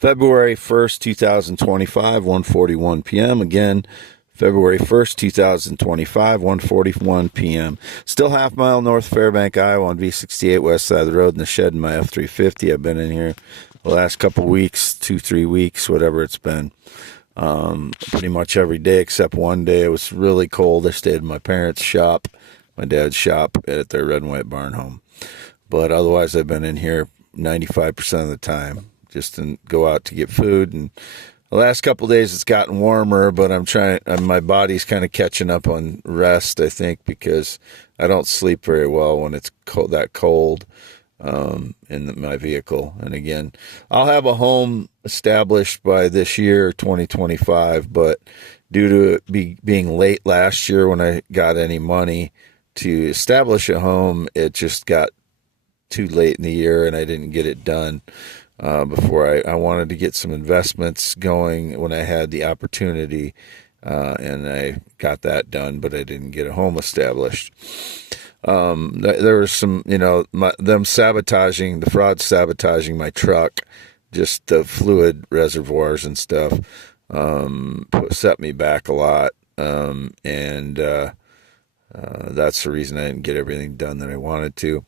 February 1st, 2025, 1:41 p.m. Again, February 1st, 2025, 1:41 p.m. Still half mile north Fairbank, Iowa on V68 west side of the road in the shed in my F-350. I've been in here the last couple weeks, 2-3 weeks, whatever it's been. Pretty much every day except one day. It was really cold. I stayed in my parents' shop, my dad's shop at their red and white barn home. But otherwise, I've been in here 95% of the time. Just to go out to get food, and the last couple of days it's gotten warmer, but my body's kind of catching up on rest, I think, because I don't sleep very well when it's that cold in my vehicle. And again, I'll have a home established by this year, 2025, but due to it being late last year when I got any money to establish a home, it just got too late in the year and I didn't get it done. Before I wanted to get some investments going when I had the opportunity, and I got that done, but I didn't get a home established. There was some, the fraud sabotaging my truck, just the fluid reservoirs and stuff, set me back a lot, and that's the reason I didn't get everything done that I wanted to.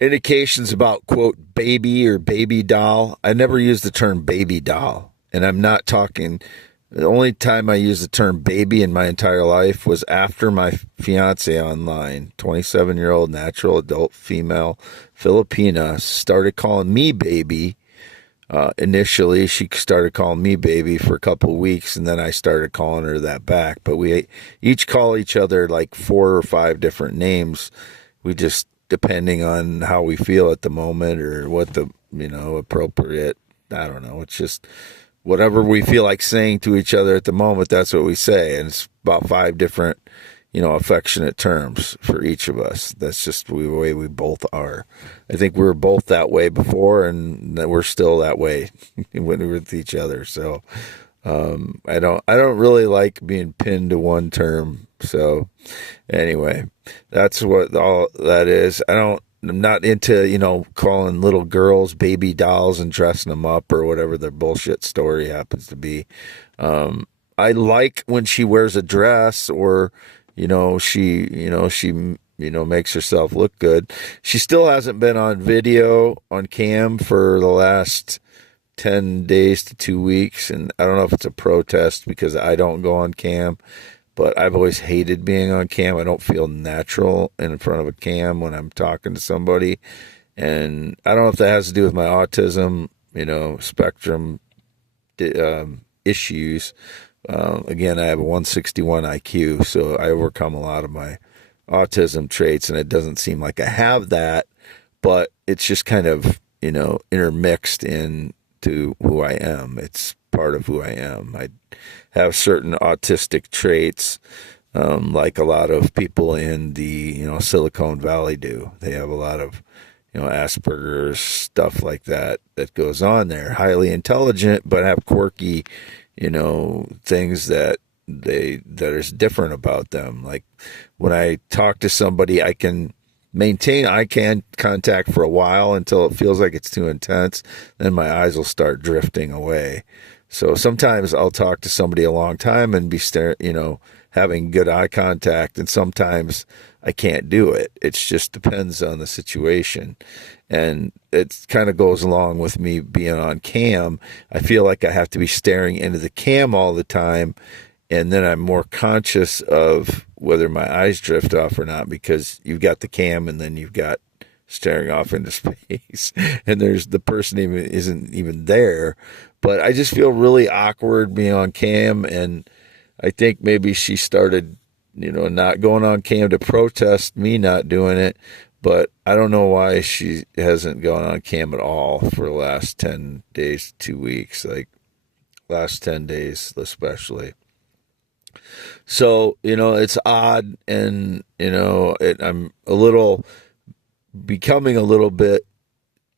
Indications about, quote, baby or baby doll. I never use the term baby doll. And I'm not talking, the only time I used the term baby in my entire life was after my fiance online, 27-year-old natural adult female Filipina, started calling me baby. Initially, she started calling me baby for a couple of weeks, and then I started calling her that back. But we each call each other like 4 or 5 different names. We just, depending on how we feel at the moment or what the, appropriate, I don't know. It's just whatever we feel like saying to each other at the moment, that's what we say. And it's about 5 different, affectionate terms for each of us. That's just the way we both are. I think we were both that way before, and we're still that way when we're with each other. So I don't really like being pinned to one term. So anyway, that's what all that is. I'm not into, calling little girls baby dolls and dressing them up or whatever their bullshit story happens to be. I like when she wears a dress or, she makes herself look good. She still hasn't been on video on cam for the last 10 days to 2 weeks. And I don't know if it's a protest because I don't go on cam. But I've always hated being on cam. I don't feel natural in front of a cam when I'm talking to somebody. And I don't know if that has to do with my autism, spectrum issues. Again, I have a 161 IQ, so I overcome a lot of my autism traits, and it doesn't seem like I have that, but it's just kind of, intermixed into who I am. It's part of who I am. I have certain autistic traits, like a lot of people in the, Silicon Valley do. They have a lot of, Asperger's, stuff like that goes on there. Highly intelligent, but have quirky, things that is different about them. Like when I talk to somebody, I can maintain eye contact for a while until it feels like it's too intense. Then my eyes will start drifting away. So sometimes I'll talk to somebody a long time and be having good eye contact, and sometimes I can't do it. It just depends on the situation. And it kind of goes along with me being on cam. I feel like I have to be staring into the cam all the time, and then I'm more conscious of whether my eyes drift off or not, because you've got the cam and then you've got staring off into space, and there's the person isn't even there. But I just feel really awkward being on cam, and I think maybe she started, not going on cam to protest me not doing it, but I don't know why she hasn't gone on cam at all for the last 10 days, 2 weeks, like last 10 days especially. So, it's odd, and, I'm becoming a little bit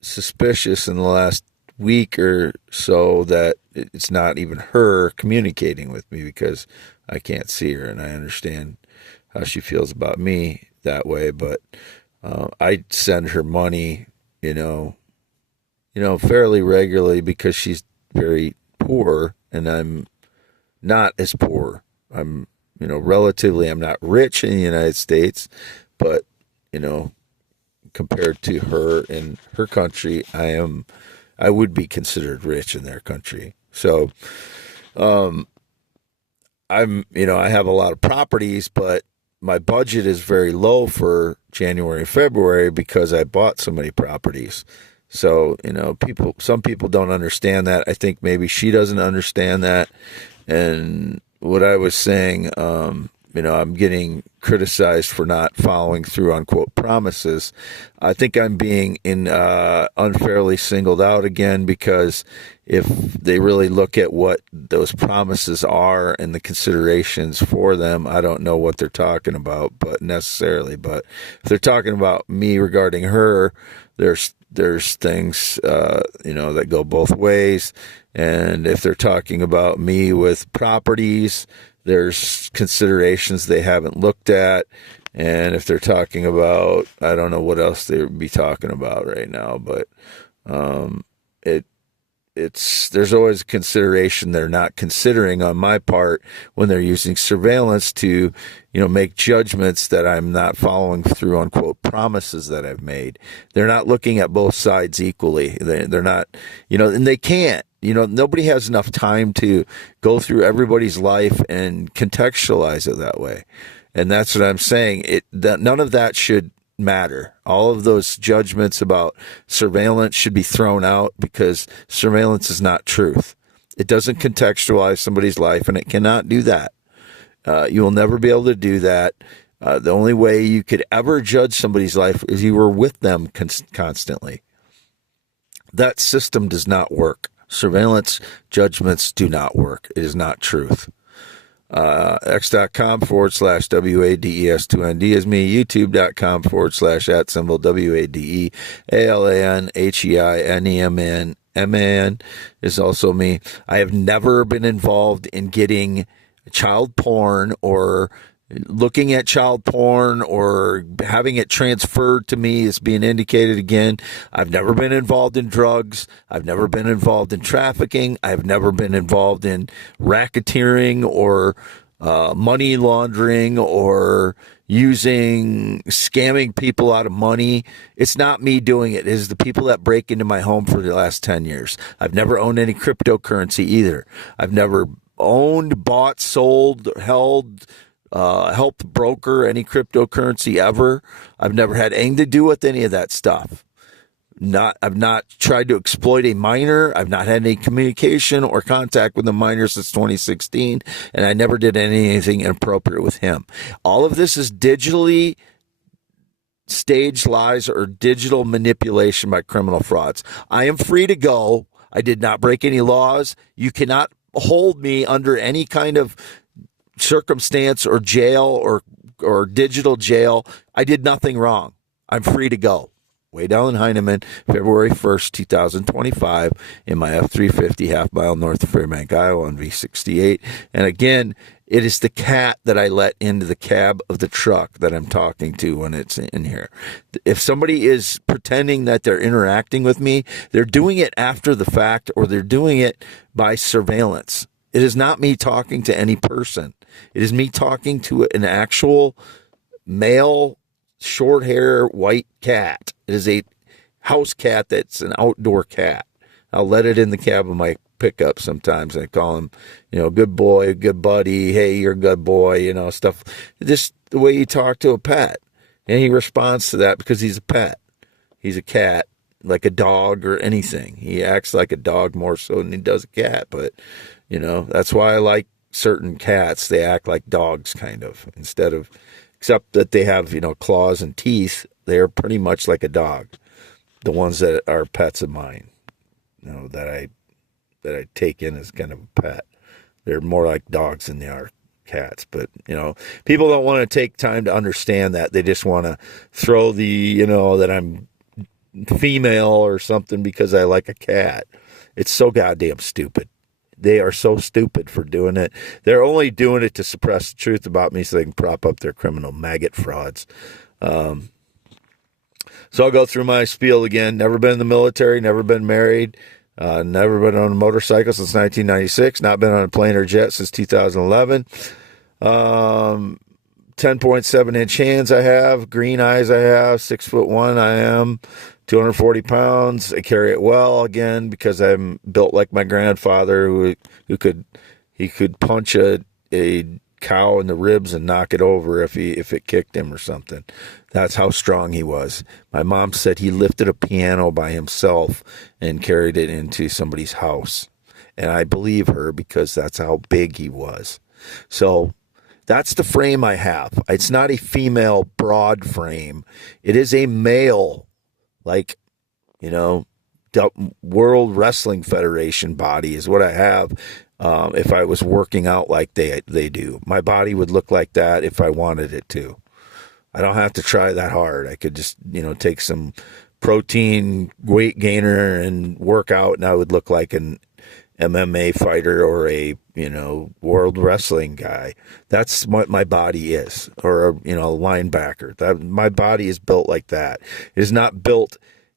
suspicious in the last week or so that it's not even her communicating with me, because I can't see her, and I understand how she feels about me that way. But I send her money, fairly regularly because she's very poor and I'm not as poor. I'm, relatively, I'm not rich in the United States, but, you know, compared to her in her country, I would be considered rich in their country. So, I have a lot of properties, but my budget is very low for January and February because I bought so many properties. So, some people don't understand that. I think maybe she doesn't understand that. And what I was saying, I'm getting criticized for not following through on quote promises. I think I'm being unfairly singled out again because if they really look at what those promises are and the considerations for them, I don't know what they're talking about, but necessarily. But if they're talking about me regarding her, there's things that go both ways. And if they're talking about me with properties, there's considerations they haven't looked at. And if they're talking about, I don't know what else they would be talking about right now, but there's always a consideration they're not considering on my part when they're using surveillance to, make judgments that I'm not following through on quote promises that I've made. They're not looking at both sides equally. They're not, and they can't. Nobody has enough time to go through everybody's life and contextualize it that way. And that's what I'm saying. None of that should matter. All of those judgments about surveillance should be thrown out because surveillance is not truth. It doesn't contextualize somebody's life, and it cannot do that. You will never be able to do that. The only way you could ever judge somebody's life is you were with them constantly. That system does not work. Surveillance judgments do not work. It is not truth. x.com/WADES2ND is me. YouTube.com /WADEALANHEINEMAN is also me. I have never been involved in getting child porn or looking at child porn or having it transferred to me is being indicated again. I've never been involved in drugs. I've never been involved in trafficking. I've never been involved in racketeering or money laundering or scamming people out of money. It's not me doing it. It is the people that break into my home for the last 10 years. I've never owned any cryptocurrency either. I've never owned, bought, sold, held, helped broker any cryptocurrency ever. I've never had anything to do with any of that stuff. I've not tried to exploit a minor. I've not had any communication or contact with a minor since 2016, and I never did anything inappropriate with him. All of this is digitally staged lies or digital manipulation by criminal frauds. I am free to go. I did not break any laws. You cannot hold me under any kind of circumstance or jail or digital jail. I did nothing wrong. I'm free to go. Way down in Heinemann, February 1st, 2025, in my F-350, half mile north of Fairbank, Iowa, on V68. And again, it is the cat that I let into the cab of the truck that I'm talking to when it's in here. If somebody is pretending that they're interacting with me, they're doing it after the fact or they're doing it by surveillance. It is not me talking to any person. It is me talking to an actual male, short hair, white cat. It is a house cat that's an outdoor cat. I'll let it in the cab of my pickup sometimes. I call him, good boy, good buddy. Hey, you're a good boy, stuff. Just the way you talk to a pet. And he responds to that because he's a pet. He's a cat, like a dog or anything. He acts like a dog more so than he does a cat. But, that's why I like certain cats. They act like dogs, kind of, except that they have, claws and teeth. They're pretty much like a dog. The ones that are pets of mine, that I take in as kind of a pet. They're more like dogs than they are cats. But, people don't want to take time to understand that. They just want to throw that I'm female or something because I like a cat. It's so goddamn stupid. They are so stupid for doing it. They're only doing it to suppress the truth about me so they can prop up their criminal maggot frauds. So I'll go through my spiel again. Never been in the military, never been married, never been on a motorcycle since 1996, not been on a plane or jet since 2011. 10.7-inch hands I have, green eyes I have, 6'1" I am, 240 pounds. I carry it well again because I'm built like my grandfather who could punch a cow in the ribs and knock it over if it kicked him or something. That's how strong he was. My mom said he lifted a piano by himself and carried it into somebody's house. And I believe her because that's how big he was. So that's the frame I have. It's not a female broad frame. It is a male, like, World Wrestling Federation body is what I have. If I was working out like they do, my body would look like that if I wanted it to. I don't have to try that hard. I could just, take some protein weight gainer and work out, and I would look like an MMA fighter or a, world wrestling guy. That's what my body is, or a linebacker. My body is built like that. It is not built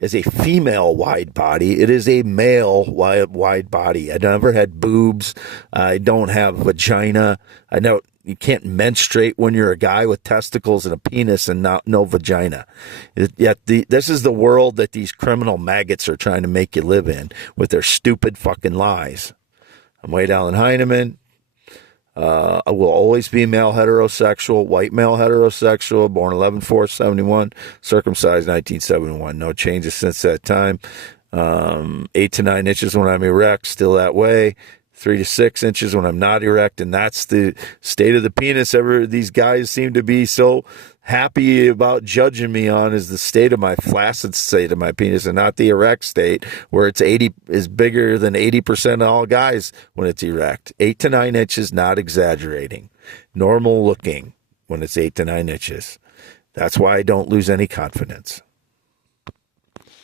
as a female wide body. It is a male wide body. I never had boobs. I don't have vagina. I know you can't menstruate when you're a guy with testicles and a penis and no vagina. Yet this is the world that these criminal maggots are trying to make you live in with their stupid fucking lies. I'm Wade Allen Heineman. I will always be male heterosexual, white male heterosexual, born 11/4/71, circumcised 1971. No changes since that time. 8 to 9 inches when I'm erect, still that way. 3 to 6 inches when I'm not erect, and that's the state of the penis. These guys seem to be so happy about judging me on is the state of my flaccid state of my penis, and not the erect state where it's is bigger than 80% of all guys when it's erect. 8 to 9 inches, not exaggerating. Normal looking when it's 8 to 9 inches. That's why I don't lose any confidence.